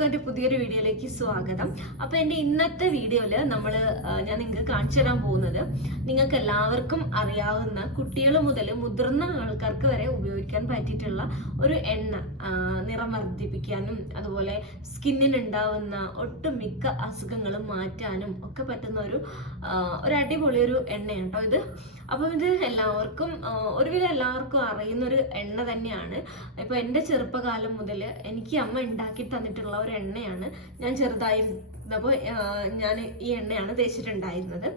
എല്ലാവർക്കും എൻ്റെ പുതിയൊരു വീഡിയോയിലേക്ക് സ്വാഗതം. അപ്പോൾ എൻ്റെ ഇന്നത്തെ വീഡിയോയിൽ ഞാൻ നിങ്ങൾക്ക് കാണിച്ചു തരാൻ പോകുന്നത് നിങ്ങൾക്ക് എല്ലാവർക്കും അറിയാവുന്ന കുട്ടികൾ മുതൽ മുതിർന്ന ആൾക്കാർക്ക് വരെ ഉപയോഗിക്കാൻ പറ്റിയിട്ടുള്ള ഒരു എണ്ണ, നിറം വർദ്ധിപ്പിക്കാനും അതുപോലെ സ്കിന്നിനുണ്ടാവുന്ന ഒട്ടുമിക്ക അസുഖങ്ങളും മാറ്റാനും ഒക്കെ പറ്റുന്ന ഒരു അടിപൊളി ഒരു എണ്ണയാണ് കേട്ടോ ഇത്. അപ്പം ഇത് ഒരുവിധം എല്ലാവർക്കും അറിയുന്നൊരു എണ്ണ തന്നെയാണ്. ഇപ്പൊ എൻ്റെ ചെറുപ്പകാലം മുതൽ എനിക്ക് അമ്മ ഉണ്ടാക്കി തന്നിട്ടുള്ള ഒരു എണ്ണയാണ്. ഞാൻ ചെറുതായിരുന്നപ്പോൾ ഞാൻ ഈ എണ്ണയാണ് തേച്ചിട്ടുണ്ടായിരുന്നത്.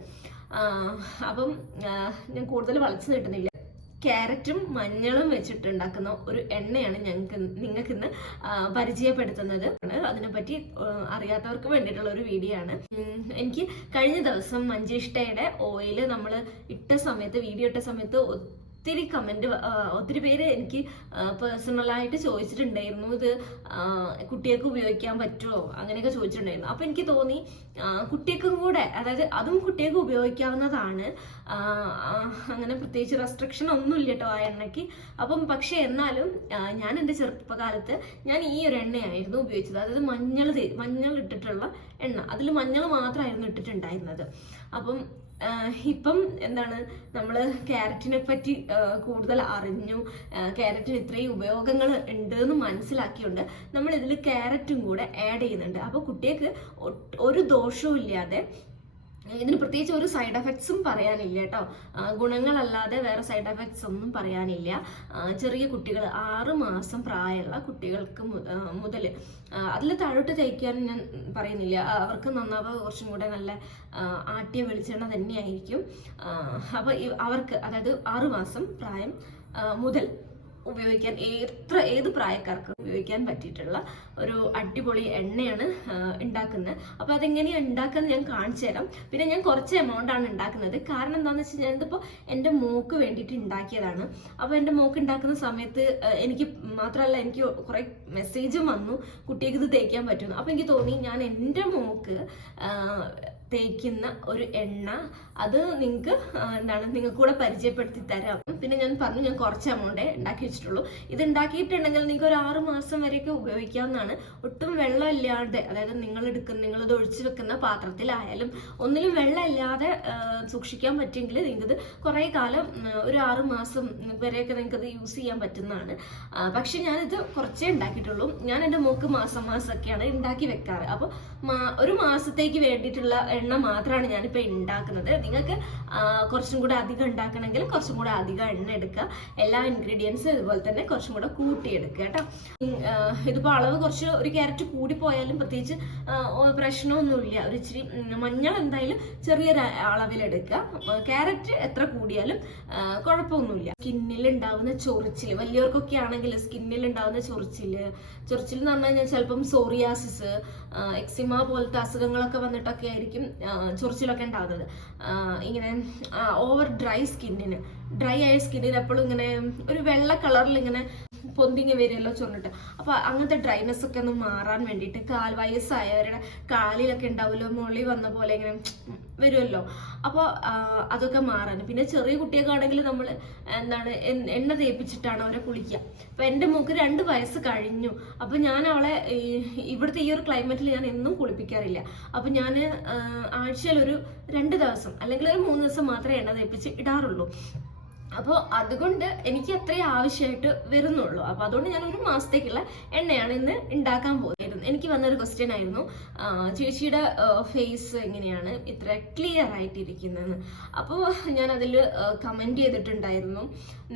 അപ്പം ഞാൻ കൂടുതൽ വളച്ചു നീട്ടുന്നില്ല. ക്യാരറ്റും മഞ്ഞളും വെച്ചിട്ടുണ്ടാക്കുന്ന ഒരു എണ്ണയാണ് നിങ്ങൾക്ക് ഇന്ന് പരിചയപ്പെടുത്തുന്നത്. അതിനെപ്പറ്റി അറിയാത്തവർക്ക് വേണ്ടിയിട്ടുള്ള ഒരു വീഡിയോ ആണ്. എനിക്ക് കഴിഞ്ഞ ദിവസം മഞ്ചേഷ്ടയുടെ ഓയില് നമ്മൾ വീഡിയോ ഇട്ട സമയത്ത് ഒത്തിരി പേര് എനിക്ക് പേഴ്സണലായിട്ട് ചോദിച്ചിട്ടുണ്ടായിരുന്നു, ഇത് കുട്ടികൾക്ക് ഉപയോഗിക്കാൻ പറ്റുമോ അങ്ങനെയൊക്കെ ചോദിച്ചിട്ടുണ്ടായിരുന്നു. അപ്പൊ എനിക്ക് തോന്നി കുട്ടികൾക്കും കൂടെ, അതായത് അതും കുട്ടികൾക്ക് ഉപയോഗിക്കാവുന്നതാണ്. അങ്ങനെ പ്രത്യേകിച്ച് റെസ്ട്രിക്ഷൻ ഒന്നും ഇല്ല കേട്ടോ ആ എണ്ണയ്ക്ക്. പക്ഷെ എന്നാലും ഞാൻ എൻ്റെ ചെറുപ്പകാലത്ത് ഞാൻ ഈ ഒരു എണ്ണയായിരുന്നു ഉപയോഗിച്ചത്. അതായത് മഞ്ഞൾ ഇട്ടിട്ടുള്ള എണ്ണ, അതിൽ മഞ്ഞൾ മാത്രമായിരുന്നു ഇട്ടിട്ടുണ്ടായിരുന്നത്. ഇപ്പം നമ്മൾ ക്യാരറ്റിനെ പറ്റി കൂടുതൽ അറിഞ്ഞു, ക്യാരറ്റിന് ഇത്രയും ഉപയോഗങ്ങൾ ഉണ്ട് എന്ന് മനസ്സിലാക്കിയുണ്ട് നമ്മൾ ഇതിൽ ക്യാരറ്റും കൂടെ ആഡ് ചെയ്യുന്നുണ്ട്. അപ്പോൾ കുട്ടികൾക്ക് ഒരു ദോഷവും ഇല്ലാതെ, ഇതിന് പ്രത്യേകിച്ച് ഒരു സൈഡ് എഫക്ട്സും പറയാനില്ല കേട്ടോ. ഗുണങ്ങളല്ലാതെ വേറെ സൈഡ് എഫക്ട്സ് ഒന്നും പറയാനില്ല. ചെറിയ കുട്ടികൾ, 6 മാസം പ്രായമുള്ള കുട്ടികൾക്ക് മുതൽ, അതിൽ താഴോട്ട് തയ്ക്കാൻ ഞാൻ പറയുന്നില്ല, അവർക്ക് നന്നാവുക കുറച്ചും കൂടെ നല്ല ആട്ടിയ വെളിച്ചെണ്ണ തന്നെയായിരിക്കും. അപ്പോൾ അവർക്ക്, അതായത് 6 മാസം പ്രായം മുതൽ ഉപയോഗിക്കാൻ ഏത് പ്രായക്കാർക്കും ഉപയോഗിക്കാൻ പറ്റിയിട്ടുള്ള ഒരു അടിപൊളി എണ്ണയാണ് ഉണ്ടാക്കുന്നത്. അപ്പോൾ അതെങ്ങനെയാണ് ഉണ്ടാക്കുന്നത് ഞാൻ കാണിച്ചു തരാം. പിന്നെ ഞാൻ കുറച്ച് എമൗണ്ടാണ് ഉണ്ടാക്കുന്നത്. കാരണം എന്താണെന്ന് വെച്ച് കഴിഞ്ഞാൽ ഇതിപ്പോൾ എൻ്റെ മോക്ക് വേണ്ടിയിട്ട് ഉണ്ടാക്കിയതാണ്. അപ്പോൾ എൻ്റെ മോക്ക് ഉണ്ടാക്കുന്ന സമയത്ത് എനിക്ക് മാത്രമല്ല, എനിക്ക് കുറേ മെസ്സേജും വന്നു കുട്ടിക്ക് ഇത് തേക്കാൻ പറ്റുന്നു. അപ്പോൾ എനിക്ക് തോന്നി ഞാൻ എൻ്റെ മോക്ക് തേക്കുന്ന ഒരു എണ്ണ അത് നിങ്ങൾക്ക് കൂടെ പരിചയപ്പെടുത്തി തരാം. പിന്നെ ഞാൻ പറഞ്ഞു, ഞാൻ കുറച്ച് എമൗണ്ടേ ഉണ്ടാക്കി വെച്ചിട്ടുള്ളൂ. ഇത് ഉണ്ടാക്കിയിട്ടുണ്ടെങ്കിൽ നിങ്ങൾക്ക് ഒരു 6 മാസം വരെയൊക്കെ ഉപയോഗിക്കാവുന്നതാണ്. ഒട്ടും വെള്ളം ഇല്ലാതെ, അതായത് നിങ്ങളിത് ഒഴിച്ചു വെക്കുന്ന പാത്രത്തിലായാലും ഒന്നിലും വെള്ളം ഇല്ലാതെ സൂക്ഷിക്കാൻ പറ്റുമെങ്കിൽ നിങ്ങൾക്കിത് കുറേ കാലം, ഒരു 6 മാസം വരെയൊക്കെ നിങ്ങൾക്കത് യൂസ് ചെയ്യാൻ പറ്റുന്നതാണ്. പക്ഷെ ഞാനിത് കുറച്ചേ ഉണ്ടാക്കിയിട്ടുള്ളൂ. ഞാൻ എൻ്റെ മോക്ക് മാസമൊക്കെയാണ് ഉണ്ടാക്കി വെക്കാറ്. അപ്പോൾ ഒരു മാസത്തേക്ക് വേണ്ടിയിട്ടുള്ള എണ്ണ മാത്രമാണ് ഞാനിപ്പോൾ ഉണ്ടാക്കുന്നത്. നിങ്ങൾക്ക് കുറച്ചും കൂടെ അധികം ഉണ്ടാക്കണമെങ്കിൽ കുറച്ചും കൂടെ അധികം എണ്ണ എടുക്കുക. എല്ലാ ഇൻഗ്രീഡിയൻസും ഇതുപോലെ തന്നെ കുറച്ചും കൂടെ കൂട്ടിയെടുക്കുക കേട്ടോ. ഇതിപ്പോൾ അളവ് ഒരു ക്യാരറ്റ് കൂടി പോയാലും പ്രത്യേകിച്ച് പ്രശ്നമൊന്നുമില്ല. ഒരു ഇച്ചിരി മഞ്ഞൾ എന്തായാലും ചെറിയൊരു അളവിലെടുക്കുക. ക്യാരറ്റ് എത്ര കൂടിയാലും കുഴപ്പമൊന്നുമില്ല. സ്കിന്നിൽ ഉണ്ടാവുന്ന ചൊറിച്ചിൽ, വലിയവർക്കൊക്കെ ആണെങ്കിൽ സ്കിന്നിൽ ഉണ്ടാവുന്ന ചൊറിച്ചിൽ എന്ന് പറഞ്ഞു കഴിഞ്ഞാൽ ചിലപ്പം സോറിയാസിസ്, എക്സിമ പോലത്തെ അസുഖങ്ങളൊക്കെ വന്നിട്ടൊക്കെ ആയിരിക്കും ചൊറിച്ചിലൊക്കെ ഉണ്ടാകുന്നത്. ഇങ്ങനെ ഓവർ ഡ്രൈ ആയ സ്കിന്നിന് എപ്പോഴും ഇങ്ങനെ ഒരു വെള്ള കളറിൽ ഇങ്ങനെ പൊന്തിങ്ങി വരുമല്ലോ ചൊറിഞ്ഞിട്ട്. അപ്പൊ അങ്ങനത്തെ ഡ്രൈനെസ് ഒക്കെ ഒന്ന് മാറാൻ വേണ്ടിയിട്ട്, വയസ്സായവരുടെ കാലിലൊക്കെ ഉണ്ടാവുമല്ലോ മുളി വന്ന പോലെ ഇങ്ങനെ വരുമല്ലോ, അപ്പോൾ അതൊക്കെ മാറാൻ. പിന്നെ ചെറിയ കുട്ടിയൊക്കെ നമ്മൾ എണ്ണ തേപ്പിച്ചിട്ടാണ് അവരെ കുളിക്കുക. അപ്പൊ എൻ്റെ മോക്ക് 2 വയസ്സ് കഴിഞ്ഞു. അപ്പൊ ഞാൻ അവളെ ഇവിടുത്തെ ഈ ഒരു ക്ലൈമറ്റിൽ ഞാൻ എന്നും കുളിപ്പിക്കാറില്ല. അപ്പൊ ഞാൻ ആഴ്ചയിൽ ഒരു 2 ദിവസം അല്ലെങ്കിൽ ഒരു 3 ദിവസം മാത്രമേ എണ്ണ തേപ്പിച്ച് ഇടാറുള്ളൂ. അപ്പോൾ അതുകൊണ്ട് എനിക്ക് അത്രയും ആവശ്യമായിട്ട് വരുന്നുള്ളൂ. അപ്പോൾ അതുകൊണ്ട് ഞാൻ 1 മാസത്തേക്കുള്ള എണ്ണയാണ് ഇന്ന് ഉണ്ടാക്കാൻ പോകുന്നത്. എനിക്ക് വന്നൊരു ക്വസ്റ്റ്യൻ ആയിരുന്നു, ചേച്ചിയുടെ ഫേസ് എങ്ങനെയാണ് ഇത്ര ക്ലിയർ ആയിട്ടിരിക്കുന്നതെന്ന്. അപ്പോൾ ഞാൻ അതിൽ കമൻറ്റ് ചെയ്തിട്ടുണ്ടായിരുന്നു,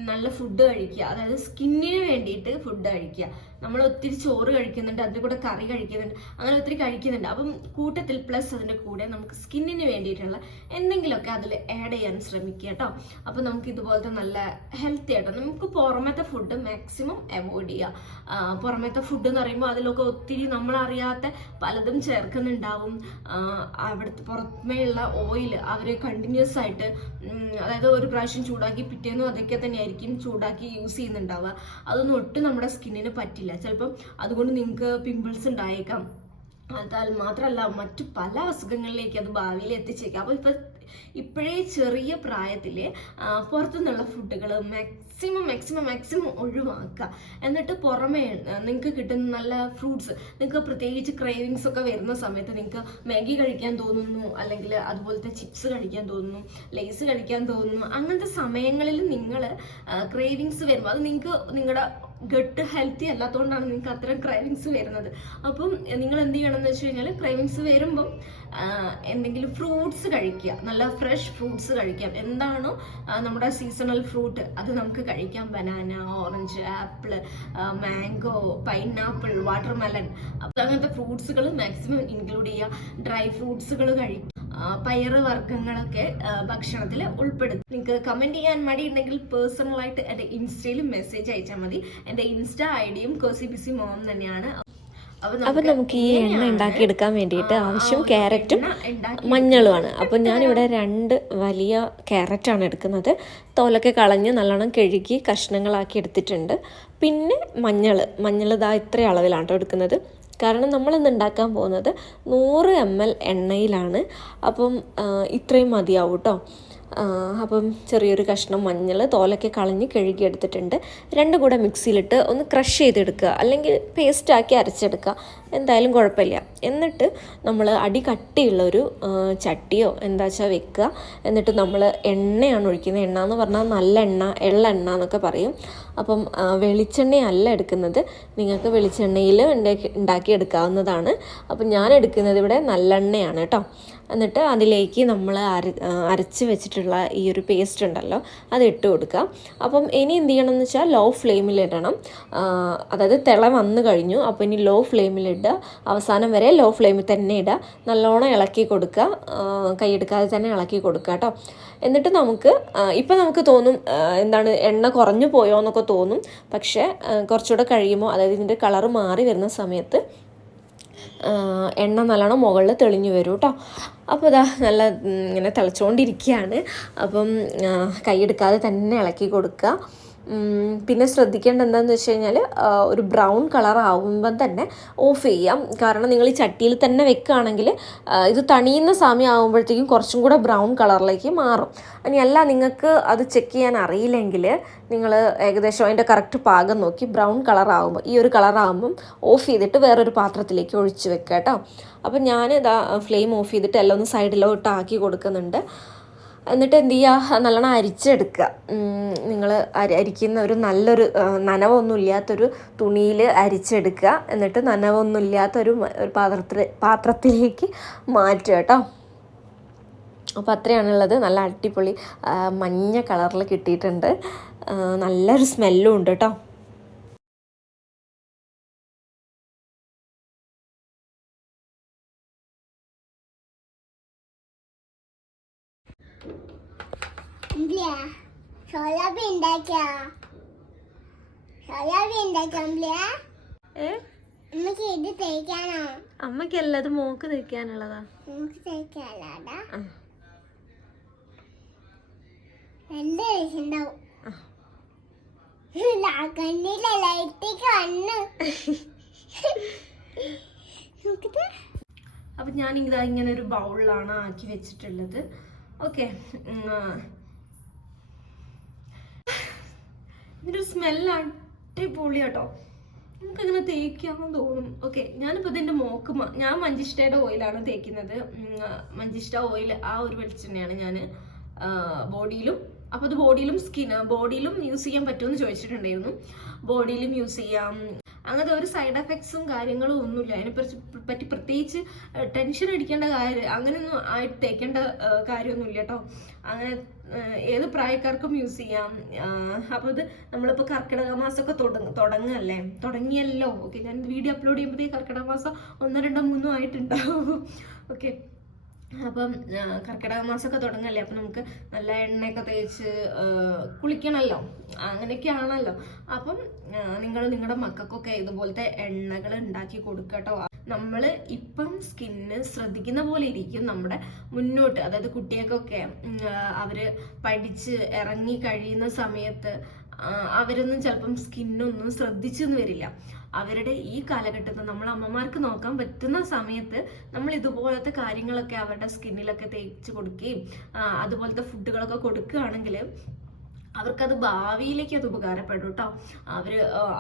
നല്ല ഫുഡ് കഴിക്കുക, അതായത് സ്കിന്നിന് വേണ്ടിയിട്ട് ഫുഡ് കഴിക്കുക. നമ്മൾ ഒത്തിരി ചോറ് കഴിക്കുന്നുണ്ട്, അതിൻ്റെ കൂടെ കറി കഴിക്കുന്നുണ്ട്, അങ്ങനെ ഒത്തിരി കഴിക്കുന്നുണ്ട്. അപ്പം കൂട്ടത്തിൽ പ്ലസ് അതിൻ്റെ കൂടെ നമുക്ക് സ്കിന്നിന് വേണ്ടിയിട്ടുള്ള എന്തെങ്കിലുമൊക്കെ അതിൽ ആഡ് ചെയ്യാൻ ശ്രമിക്കുക കേട്ടോ. അപ്പം നമുക്ക് ഇതുപോലത്തെ നല്ല ഹെൽത്തി ആയിട്ട് നമുക്ക് പുറമത്തെ ഫുഡ് മാക്സിമം അവോയ്ഡ് ചെയ്യുക. പുറമത്തെ ഫുഡ് എന്ന് പറയുമ്പോൾ അതിലൊക്കെ ഒത്തിരി നമ്മളറിയാത്ത പലതും ചേർക്കുന്നുണ്ടാവും. അവിടുത്തെ പുറമേയുള്ള ഓയിൽ അവർ കണ്ടിന്യൂസ് ആയിട്ട്, അതായത് ഒരു പ്രാവശ്യം ചൂടാക്കി പിറ്റേന്നും അതൊക്കെ തന്നെയായിരിക്കും ചൂടാക്കി യൂസ് ചെയ്യുന്നുണ്ടാവുക. അതൊന്നും ഒട്ടും നമ്മുടെ സ്കിന്നിന് പറ്റില്ല. ചിലപ്പം അതുകൊണ്ട് നിങ്ങൾക്ക് പിമ്പിൾസ് ഉണ്ടായേക്കാം. അത് മാത്രമല്ല മറ്റു പല അസുഖങ്ങളിലേക്ക് അത് ഭാവിയിൽ എത്തിച്ചേക്കാം. അപ്പോൾ ഇപ്പോഴേ ചെറിയ പ്രായത്തിൽ പുറത്തുനിന്നുള്ള ഫുഡുകൾ മാക്സിമം ഒഴിവാക്കുക. എന്നിട്ട് പുറമേ നിങ്ങൾക്ക് കിട്ടുന്ന നല്ല ഫ്രൂട്ട്സ്, നിങ്ങൾക്ക് പ്രത്യേകിച്ച് ക്രേവിങ്സ് ഒക്കെ വരുന്ന സമയത്ത് നിങ്ങൾക്ക് മാഗി കഴിക്കാൻ തോന്നുന്നു, അല്ലെങ്കിൽ അതുപോലത്തെ ചിപ്സ് കഴിക്കാൻ തോന്നുന്നു, ലേസ് കഴിക്കാൻ തോന്നുന്നു, അങ്ങനത്തെ സമയങ്ങളിൽ നിങ്ങൾ ക്രേവിങ്സ് വരുമ്പോൾ അത് നിങ്ങളുടെ ഗട്ട് ഹെൽത്തി അല്ലാത്തതുകൊണ്ടാണ് നിങ്ങൾക്ക് അത്തരം ക്രേവിങ്സ് വരുന്നത്. അപ്പം നിങ്ങൾ എന്ത് ചെയ്യണം എന്ന് വെച്ച് കഴിഞ്ഞാൽ, ക്രേവിങ്സ് വരുമ്പം എന്തെങ്കിലും ഫ്രൂട്ട്സ് കഴിക്കുക, നല്ല ഫ്രഷ് ഫ്രൂട്ട്സ് കഴിക്കാം. എന്താണോ നമ്മുടെ സീസണൽ ഫ്രൂട്ട് അത് നമുക്ക് കഴിക്കാം. Banana, orange, apple, mango, pineapple, watermelon, അപ്പം അങ്ങനത്തെ ഫ്രൂട്ട്സുകൾ മാക്സിമം ഇൻക്ലൂഡ് ചെയ്യുക. ഡ്രൈ ഫ്രൂട്ട്സുകൾ കഴിക്കുക. പയറ് വർഗ്ഗങ്ങളൊക്കെ ഭക്ഷണത്തിൽ ഉൾപ്പെടുത്തും. നിങ്ങൾക്ക് കമന്റ് ചെയ്യാൻ മടിയുണ്ടെങ്കിൽ പേഴ്സണലായിട്ട് എൻ്റെ ഇൻസ്റ്റയിൽ മെസ്സേജ് അയച്ചാൽ മതി. എൻ്റെ ഇൻസ്റ്റ ഐഡിയും കോസിബിസി മോം തന്നെയാണ്. അപ്പം നമുക്ക് ഈ എണ്ണ ഉണ്ടാക്കിയെടുക്കാൻ വേണ്ടിയിട്ട് ആവശ്യം ക്യാരറ്റും മഞ്ഞളുമാണ്. അപ്പം ഞാനിവിടെ 2 വലിയ ക്യാരറ്റാണ് എടുക്കുന്നത്. തോലൊക്കെ കളഞ്ഞ് നല്ലോണം കഴുകി കഷ്ണങ്ങളാക്കി എടുത്തിട്ടുണ്ട്. പിന്നെ മഞ്ഞൾ ഇതാ ഇത്ര അളവിലാണ് കേട്ടോ എടുക്കുന്നത്. കാരണം നമ്മളിന്ന് ഉണ്ടാക്കാൻ പോകുന്നത് 100 ml എണ്ണയിലാണ്. അപ്പം ഇത്രയും മതിയാവും കേട്ടോ. അപ്പം ചെറിയൊരു കഷ്ണം മഞ്ഞൾ തോലൊക്കെ കളഞ്ഞ് കഴുകിയെടുത്തിട്ടുണ്ട്. 2 കൂടെ മിക്സിയിലിട്ട് ഒന്ന് ക്രഷ് ചെയ്തെടുക്കുക, അല്ലെങ്കിൽ പേസ്റ്റാക്കി അരച്ചെടുക്കുക, എന്തായാലും കുഴപ്പമില്ല. എന്നിട്ട് നമ്മൾ അടി കട്ടിയുള്ളൊരു ചട്ടിയോ എന്താ വെച്ചാൽ വെക്കുക. എന്നിട്ട് നമ്മൾ എണ്ണയാണ് ഒഴിക്കുന്നത്. എണ്ണ എന്ന് പറഞ്ഞാൽ നല്ല എണ്ണ, എള്ളെണ്ണ എന്നൊക്കെ പറയും. അപ്പം വെളിച്ചെണ്ണയല്ല എടുക്കുന്നത്, നിങ്ങൾക്ക് വെളിച്ചെണ്ണയിൽ ഉണ്ടാക്കിയെടുക്കാവുന്നതാണ്. അപ്പം ഞാൻ എടുക്കുന്നത് ഇവിടെ നല്ലെണ്ണയാണ് കേട്ടോ. എന്നിട്ട് അതിലേക്ക് നമ്മൾ അരച്ച് വെച്ചിട്ടുള്ള ഈ ഒരു പേസ്റ്റ് ഉണ്ടല്ലോ അത് ഇട്ട് കൊടുക്കുക. അപ്പം ഇനി എന്ത് ചെയ്യണം എന്ന് വെച്ചാൽ ലോ ഫ്ലെയിമിലിടണം. അതായത് തിള വന്നു കഴിഞ്ഞു. അപ്പോൾ ഇനി ലോ ഫ്ലെയിമിലിടുക, അവസാനം വരെ ലോ ഫ്ലെയിമിൽ തന്നെ ഇടുക. നല്ലോണം ഇളക്കി കൊടുക്കുക, കൈയെടുക്കാതെ തന്നെ ഇളക്കി കൊടുക്കുക കേട്ടോ. എന്നിട്ട് ഇപ്പം നമുക്ക് തോന്നും എന്താണ് എണ്ണ കുറഞ്ഞു പോയോ എന്നൊക്കെ തോന്നും. പക്ഷേ കുറച്ചുകൂടെ കഴിയുമ്പോൾ, അതായത് ഇതിൻ്റെ കളറ് മാറി വരുന്ന സമയത്ത് എണ്ണ നല്ലോണം മുകളിൽ തെളിഞ്ഞു വരും കേട്ടോ. അപ്പോൾ ഇതാ നല്ല ഇങ്ങനെ തിളച്ചുകൊണ്ടിരിക്കുകയാണ്. അപ്പം കൈയെടുക്കാതെ തന്നെ ഇളക്കി കൊടുക്കുക. പിന്നെ ശ്രദ്ധിക്കേണ്ട എന്താണെന്ന് വെച്ച് കഴിഞ്ഞാൽ, ഒരു ബ്രൗൺ കളർ ആവുമ്പം തന്നെ ഓഫ് ചെയ്യാം. കാരണം നിങ്ങൾ ഈ ചട്ടിയിൽ തന്നെ വെക്കുകയാണെങ്കിൽ ഇത് തണിയുന്ന സമയം ആകുമ്പോഴത്തേക്കും കുറച്ചും കൂടെ ബ്രൗൺ കളറിലേക്ക് മാറും. ഇനിയല്ല നിങ്ങൾക്ക് അത് ചെക്ക് ചെയ്യാൻ അറിയില്ലെങ്കിൽ നിങ്ങൾ ഏകദേശം അതിൻ്റെ കറക്റ്റ് പാകം നോക്കി ബ്രൗൺ കളർ ആകുമ്പോൾ, ഈ ഒരു കളർ ആകുമ്പം ഓഫ് ചെയ്തിട്ട് വേറൊരു പാത്രത്തിലേക്ക് ഒഴിച്ച് വെക്കുക കേട്ടോ. അപ്പം ഞാൻ ഇതാ ഫ്ലെയിം ഓഫ് ചെയ്തിട്ട് എല്ലാം ഒന്ന് സൈഡിലോട്ട് ആക്കി കൊടുക്കുന്നുണ്ട്. എന്നിട്ട് എന്ത് ചെയ്യുക, നല്ലോണം അരിച്ചെടുക്കുക. നിങ്ങൾ അരിക്കുന്ന ഒരു നല്ലൊരു നനവൊന്നും ഇല്ലാത്തൊരു തുണിയിൽ അരിച്ചെടുക്കുക. എന്നിട്ട് നനവൊന്നും ഇല്ലാത്തൊരു പാത്രത്തിലേക്ക് മാറ്റുക കേട്ടോ. അപ്പോൾ അത്രയാണുള്ളത്. നല്ല അടിപൊളി മഞ്ഞ കളറിൽ കിട്ടിയിട്ടുണ്ട്. നല്ലൊരു സ്മെല്ലും ഉണ്ട് കേട്ടോ. അമ്മക്കല്ല, അത് മോക്ക് തയ്ക്കാനുള്ളതാ. അപ്പൊ ഞാൻ ഇങ്ങനെ ഒരു ബൗളിലാണ് ആക്കി വെച്ചിട്ടുള്ളത്. ഓക്കെ, ഇതിൻ്റെ സ്മെല്ല് അടിപൊളി കേട്ടോ. നമുക്കിങ്ങനെ തേക്കാമെന്ന് തോന്നും. ഓക്കെ, ഞാനിപ്പോൾ ഇതിൻ്റെ ഞാൻ മഞ്ചിഷ്ടയുടെ ഓയിലാണ് തേക്കുന്നത്. മഞ്ചിഷ്ട ഓയിൽ ആ ഒരു വെളിച്ചെണ്ണയാണ് ഞാൻ ബോഡിയിലും. അപ്പോൾ അത് ബോഡിയിലും യൂസ് ചെയ്യാൻ പറ്റുമെന്ന് ചോദിച്ചിട്ടുണ്ടായിരുന്നു. ബോഡിയിലും യൂസ് ചെയ്യാം. അങ്ങനത്തെ ഒരു സൈഡ് എഫക്ട്സും കാര്യങ്ങളും ഒന്നുമില്ല. അതിനെപ്പറ്റി പ്രത്യേകിച്ച് ടെൻഷൻ അടിക്കേണ്ട കാര്യം അങ്ങനെയൊന്നും ആയിട്ട് തേക്കേണ്ട കാര്യമൊന്നുമില്ല കേട്ടോ. അങ്ങനെ ഏത് പ്രായക്കാർക്കും യൂസ് ചെയ്യാം. അപ്പോൾ ഇത് നമ്മളിപ്പോൾ കർക്കിടക മാസമൊക്കെ തുടങ്ങിയല്ലോ. ഓക്കെ, ഞാൻ വീഡിയോ അപ്ലോഡ് ചെയ്യുമ്പോഴത്തേക്ക് കർക്കിടക മാസം 1, 2, 3 ആയിട്ടുണ്ടാവും. ഓക്കെ, അപ്പം കർക്കിടക മാസമൊക്കെ തുടങ്ങല്ലേ. അപ്പം നമുക്ക് നല്ല എണ്ണയൊക്കെ തേച്ച് കുളിക്കണമല്ലോ, അങ്ങനെയൊക്കെ ആണല്ലോ. അപ്പം നിങ്ങൾ നിങ്ങളുടെ മക്കൾക്കൊക്കെ ഇതുപോലത്തെ എണ്ണകൾ ഉണ്ടാക്കി കൊടുക്കട്ടോ. നമ്മൾ ഇപ്പം സ്കിന്ന് ശ്രദ്ധിക്കുന്ന പോലെ ഇരിക്കും നമ്മുടെ മുന്നോട്ട്. അതായത് കുട്ടികൾക്കൊക്കെ അവർ പഠിച്ച് ഇറങ്ങി കഴിയുന്ന സമയത്ത് അവരൊന്നും ചിലപ്പം സ്കിന്നൊന്നും ശ്രദ്ധിച്ചെന്ന് വരില്ല. അവരുടെ ഈ കാലഘട്ടത്തിൽ നമ്മൾ അമ്മമാർക്ക് നോക്കാൻ പറ്റുന്ന സമയത്ത് നമ്മൾ ഇതുപോലത്തെ കാര്യങ്ങളൊക്കെ അവരുടെ സ്കിന്നിലൊക്കെ തേച്ച് കൊടുക്കുകയും അതുപോലത്തെ ഫുഡുകളൊക്കെ കൊടുക്കുകയാണെങ്കിൽ അവർക്കത് ഭാവിയിലേക്ക് അത് ഉപകാരപ്പെടും കേട്ടോ.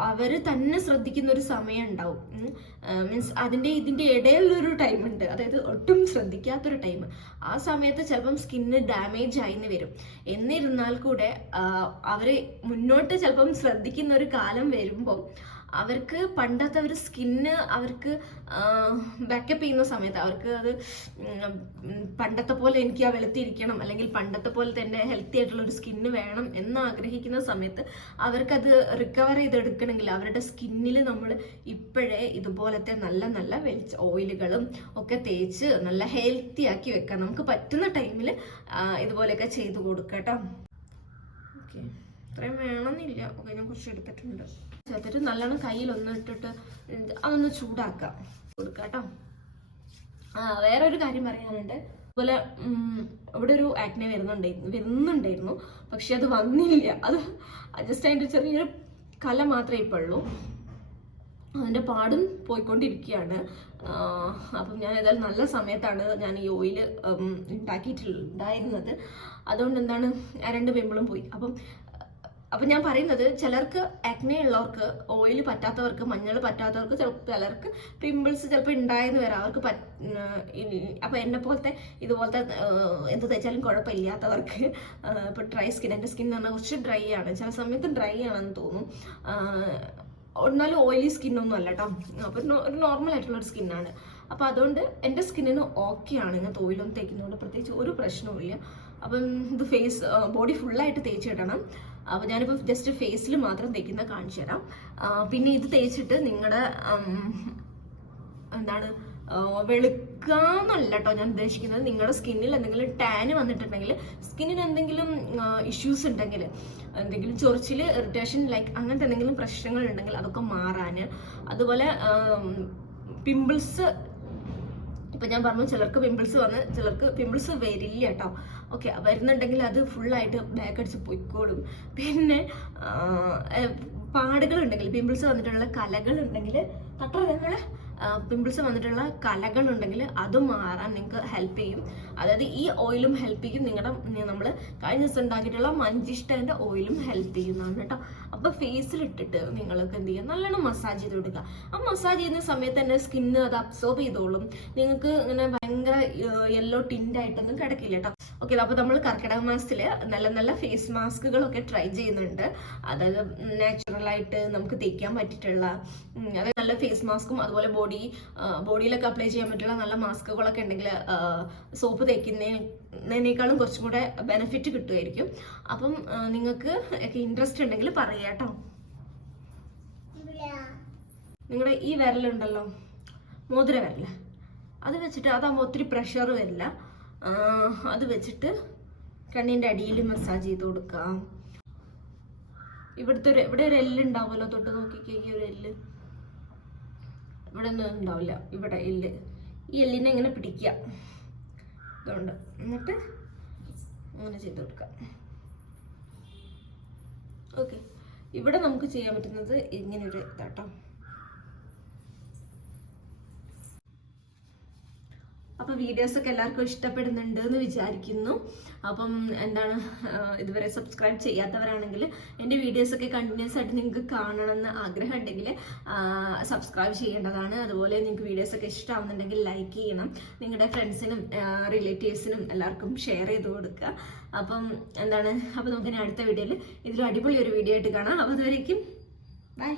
അവര് തന്നെ ശ്രദ്ധിക്കുന്ന ഒരു സമയം ഉണ്ടാവും. മീൻസ് ഇതിന്റെ ഇടയിലൊരു ടൈം ഉണ്ട്, അതായത് ഒട്ടും ശ്രദ്ധിക്കാത്തൊരു ടൈം. ആ സമയത്ത് ചിലപ്പം സ്കിന്ന് ഡാമേജ് ആയിന്ന് വരും. എന്നിരുന്നാൽ കൂടെ അവര് മുന്നോട്ട് ചിലപ്പം ശ്രദ്ധിക്കുന്ന ഒരു കാലം വരുമ്പോൾ അവർക്ക് പണ്ടത്തെ ഒരു സ്കിന്ന് അവർക്ക് ബാക്കപ്പ് ചെയ്യുന്ന സമയത്ത് അവർക്ക് അത് പണ്ടത്തെ പോലെ എനിക്ക് ആ വെളുത്തിരിക്കണം, അല്ലെങ്കിൽ പണ്ടത്തെ പോലെ തന്നെ ഹെൽത്തി ആയിട്ടുള്ള ഒരു സ്കിന്ന് വേണം എന്ന് ആഗ്രഹിക്കുന്ന സമയത്ത് അവർക്കത് റിക്കവർ ചെയ്തെടുക്കണമെങ്കിൽ അവരുടെ സ്കിന്നിൽ നമ്മൾ ഇപ്പോഴേ ഇതുപോലത്തെ നല്ല നല്ല ഓയിലുകളും ഒക്കെ തേച്ച് നല്ല ഹെൽത്തി ആക്കി വെക്കാം. നമുക്ക് പറ്റുന്ന ടൈമിൽ ഇതുപോലെയൊക്കെ ചെയ്ത് കൊടുക്കാം കേട്ടോ. ഓക്കെ, ഇത്രയും വേണമെന്നില്ല. ഓക്കെ, ഞാൻ കുറച്ച് എടുത്തിട്ടുണ്ട്. ചേർത്തിട്ട് നല്ലോണം കയ്യിലൊന്ന് ഇട്ടിട്ട് അതൊന്ന് ചൂടാക്കാം കൊടുക്കാം കേട്ടോ. വേറൊരു കാര്യം പറയാനുണ്ട്. അതുപോലെ ഇവിടെ ഒരു ആക്നെ വരുന്നുണ്ടായിരുന്നു, പക്ഷെ അത് വന്നില്ല. അത് ജസ്റ്റ് അതിൻ്റെ ചെറിയൊരു കല മാത്രമേ ഇപ്പോൾ ഉള്ളൂ. അതിൻ്റെ പാടും പോയിക്കൊണ്ടിരിക്കുകയാണ്. അപ്പം ഞാൻ ഏതായാലും നല്ല സമയത്താണ് ഞാൻ ഈ ഓയിൽ ഉണ്ടാക്കിയിട്ടുണ്ടായിരുന്നത്. അതുകൊണ്ട് എന്താണ് 2 പിമ്പിളും പോയി. അപ്പം ഞാൻ പറയുന്നത്, ചിലർക്ക് ആക്നെ ഉള്ളവർക്ക്, ഓയിൽ പറ്റാത്തവർക്ക്, മഞ്ഞൾ പറ്റാത്തവർക്ക്, ചിലർക്ക് പിമ്പിൾസ് ചിലപ്പോൾ ഉണ്ടായെന്ന് വരാം. അവർക്ക് അപ്പം എന്നെ പോലത്തെ ഇതുപോലത്തെ എന്ത് തേച്ചാലും കുഴപ്പമില്ലാത്തവർക്ക്, ഇപ്പം ഡ്രൈ സ്കിൻ, എൻ്റെ സ്കിൻ എന്ന് പറഞ്ഞാൽ കുറച്ച് ഡ്രൈ ആണ്, ചില സമയത്ത് ഡ്രൈ ആണെന്ന് തോന്നും. എന്നാലും ഓയിലി സ്കിന്നൊന്നും അല്ല കേട്ടോ. അപ്പം ഒരു നോർമൽ ആയിട്ടുള്ള ഒരു സ്കിന്നാണ്. അപ്പം അതുകൊണ്ട് എൻ്റെ സ്കിന്നിന് ഓക്കെയാണ് ഇങ്ങനത്തെ ഓയിലൊന്നും തേക്കുന്നതുകൊണ്ട് പ്രത്യേകിച്ച് ഒരു പ്രശ്നവുമില്ല. അപ്പം ഇത് ബോഡി ഫുള്ളായിട്ട് തേച്ചിടണം. അപ്പോൾ ഞാനിപ്പോൾ ജസ്റ്റ് ഫേസിൽ മാത്രം തേക്കുന്ന കാണിച്ചു തരാം. പിന്നെ ഇത് തേച്ചിട്ട് നിങ്ങളുടെ വെളുക്കാന്നല്ല കേട്ടോ ഞാൻ ഉദ്ദേശിക്കുന്നത്. നിങ്ങളുടെ സ്കിന്നിൽ എന്തെങ്കിലും ടാന് വന്നിട്ടുണ്ടെങ്കിൽ, സ്കിന്നിന് എന്തെങ്കിലും ഇഷ്യൂസ് ഉണ്ടെങ്കിൽ, എന്തെങ്കിലും ചൊറിച്ചിൽ, ഇറിറ്റേഷൻ, ലൈക്ക് അങ്ങനത്തെ എന്തെങ്കിലും പ്രശ്നങ്ങൾ ഉണ്ടെങ്കിൽ അതൊക്കെ മാറാൻ. അതുപോലെ പിമ്പിൾസ്, ഇപ്പം ഞാൻ പറഞ്ഞു ചിലർക്ക് പിമ്പിൾസ് വന്ന് ചിലർക്ക് പിമ്പിൾസ് വരില്ല കേട്ടോ. ഓക്കെ, വരുന്നുണ്ടെങ്കിൽ അത് ഫുള്ളായിട്ട് ബാക്ക് അടിച്ച് പൊയ്ക്കോളും. പിന്നെ പാടുകളുണ്ടെങ്കിൽ, പിമ്പിൾസ് വന്നിട്ടുള്ള കലകളുണ്ടെങ്കിൽ, പിമ്പിൾസ് വന്നിട്ടുള്ള കലകളുണ്ടെങ്കിൽ അതും മാറാൻ നിങ്ങൾക്ക് ഹെൽപ്പ് ചെയ്യും. അതായത് ഈ ഓയിലും ഹെൽപ്പ് ചെയ്യും. നമ്മൾ കഴിഞ്ഞ ദിവസം ഉണ്ടാക്കിയിട്ടുള്ള മഞ്ചിഷ്ടൻ്റെ ഓയിലും ഹെൽപ്പ് ചെയ്യുന്നതാണ് കേട്ടോ. അപ്പോൾ ഫേസിലിട്ടിട്ട് നിങ്ങൾക്ക് എന്ത് ചെയ്യുക, നല്ലോണം മസാജ് ചെയ്ത് കൊടുക്കുക. ആ മസാജ് ചെയ്യുന്ന സമയത്ത് തന്നെ സ്കിന്ന് അത് അബ്സോർബ് ചെയ്തോളും. നിങ്ങൾക്ക് ഇങ്ങനെ ഭയങ്കര യെല്ലോ ടിൻ്റായിട്ടൊന്നും കിടക്കില്ല കേട്ടോ. ഓക്കെ, അപ്പോൾ നമ്മൾ കർക്കിടക മാസത്തിൽ നല്ല നല്ല ഫേസ് മാസ്കുകളൊക്കെ ട്രൈ ചെയ്യുന്നുണ്ട്. അതായത് നാച്ചുറലായിട്ട് നമുക്ക് തേക്കാൻ പറ്റിയിട്ടുള്ള, അതായത് നല്ല ഫേസ് മാസ്കും അതുപോലെ ബോഡിയിലൊക്കെ അപ്ലൈ ചെയ്യാൻ പറ്റുള്ള നല്ല മാസ്കുകളൊക്കെ ഉണ്ടെങ്കിൽ സോപ്പ് തേക്കുന്നതിനേക്കാളും കുറച്ചും കൂടെ ബെനിഫിറ്റ് കിട്ടുമായിരിക്കും. അപ്പം നിങ്ങൾക്ക് ഒക്കെ ഇൻട്രസ്റ്റ് ഉണ്ടെങ്കിൽ പറയാം കേട്ടോ. നിങ്ങളുടെ ഈ വിരലുണ്ടല്ലോ, മോതിര വിരല്, അത് വെച്ചിട്ട് അതാകുമ്പോൾ ഒത്തിരി പ്രഷർ വരില്ല. അത് വെച്ചിട്ട് കണ്ണിൻ്റെ അടിയിൽ മസാജ് ചെയ്ത് കൊടുക്കാം. ഇവിടെ ഒരു എല്ലുണ്ടാവുമല്ലോ, തൊട്ട് നോക്കിക്കേ, ഈ ഒരു എല്ല് ഇവിടെ ഒന്നും ഉണ്ടാവില്ല, ഇവിടെ എല്ല്, ഈ എല്ലിനെ ഇങ്ങനെ പിടിക്കുക ഇതുകൊണ്ട്, എന്നിട്ട് അങ്ങനെ ചെയ്ത് കൊടുക്കാം. ഓക്കെ, ഇവിടെ നമുക്ക് ചെയ്യാൻ പറ്റുന്നത് ഇങ്ങനൊരു ഇതാട്ടോ. അപ്പോൾ വീഡിയോസൊക്കെ എല്ലാവർക്കും ഇഷ്ടപ്പെടുന്നുണ്ട് എന്ന് വിചാരിക്കുന്നു. അപ്പം ഇതുവരെ സബ്സ്ക്രൈബ് ചെയ്യാത്തവരാണെങ്കിൽ എൻ്റെ വീഡിയോസൊക്കെ കണ്ടിന്യൂസ് ആയിട്ട് നിങ്ങൾക്ക് കാണണമെന്ന് ആഗ്രഹം ഉണ്ടെങ്കിൽ സബ്സ്ക്രൈബ് ചെയ്യേണ്ടതാണ്. അതുപോലെ നിങ്ങൾക്ക് വീഡിയോസൊക്കെ ഇഷ്ടമാവുന്നുണ്ടെങ്കിൽ ലൈക്ക് ചെയ്യണം. നിങ്ങളുടെ ഫ്രണ്ട്സിനും റിലേറ്റീവ്സിനും എല്ലാവർക്കും ഷെയർ ചെയ്ത് കൊടുക്കുക. അപ്പം അപ്പോൾ നമുക്ക് ഇനി അടുത്ത വീഡിയോയിൽ ഇതിലും അടിപൊളി ഒരു വീഡിയോ ആയിട്ട് കാണാം. അപ്പോൾ അതുവരേക്കും ബൈ.